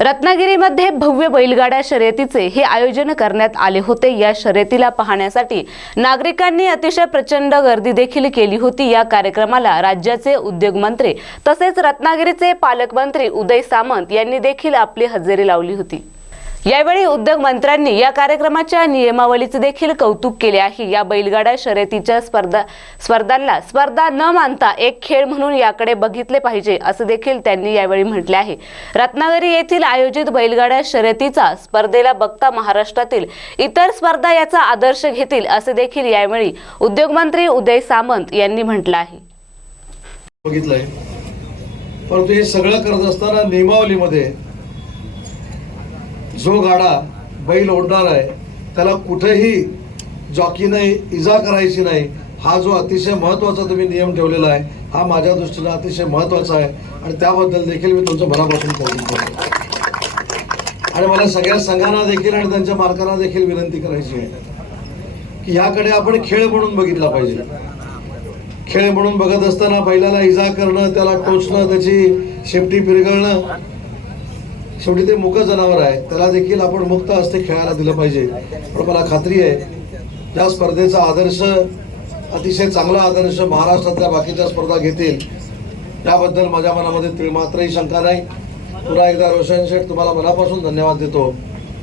रत्नागिरीमध्ये भव्य बैलगाड्या शर्यतीचे हे आयोजन करण्यात आले होते. या शर्यतीला पाहण्यासाठी नागरिकांनी अतिशय प्रचंड गर्दी देखील केली होती. या कार्यक्रमाला राज्याचे उद्योगमंत्री तसेच रत्नागिरीचे पालकमंत्री उदय सामंत यांनी देखील आपली हजेरी लावली होती. यावेळी उद्योग मंत्र्यांनी या कार्यक्रमाच्या नियमावलीचे देखील कौतुक केले आहे. या बैलगाडा शर्यतीच्या स्पर्धा स्पर्धांना स्पर्धा न मानता एक खेळ म्हणून याकडे बघितले पाहिजे असे देखील त्यांनी यावेळी म्हटले आहे. रत्नागिरी येथील आयोजित बैलगाडा शर्यतीचा स्पर्धेला बघता महाराष्ट्रातील इतर स्पर्धा याचा आदर्श घेतील असे देखील यावेळी उद्योगमंत्री उदय सामंत यांनी म्हटलं आहे. परंतु हे सगळं करत असताना नियमावलीमध्ये जो गाडा बैल ओढणार आहे त्याला कुठेही जॉकीने इजा करायची नाही. हा जो अतिशय महत्त्वाचा तुम्ही नियम ठेवलेला आहे हा माझ्या दृष्टीनं अतिशय महत्त्वाचा आहे. आणि त्याबद्दल देखील मी तुमचं मनापासून कौतुक करतो. आणि मला सगळ्या संघांना देखील आणि त्यांच्या मालकांना देखील विनंती करायची आहे की ह्याकडे आपण खेळ म्हणून बघितला पाहिजे. खेळ म्हणून बघत असताना बैलाला इजा करणं त्याला टोचणं त्याची शेपटी पिरगळणं शेवटी ते मुक जनावर आहे. त्याला देखील आपण मुक्त हस्ते खेळायला दिलं पाहिजे. पण मला खात्री आहे या स्पर्धेचा आदर्श अतिशय चांगला आदर्श महाराष्ट्रातल्या बाकीच्या स्पर्धा घेतील. त्याबद्दल माझ्या मनामध्ये मात्रही शंका नाही. पुन्हा एकदा रोशन शेठ तुम्हाला मनापासून धन्यवाद देतो.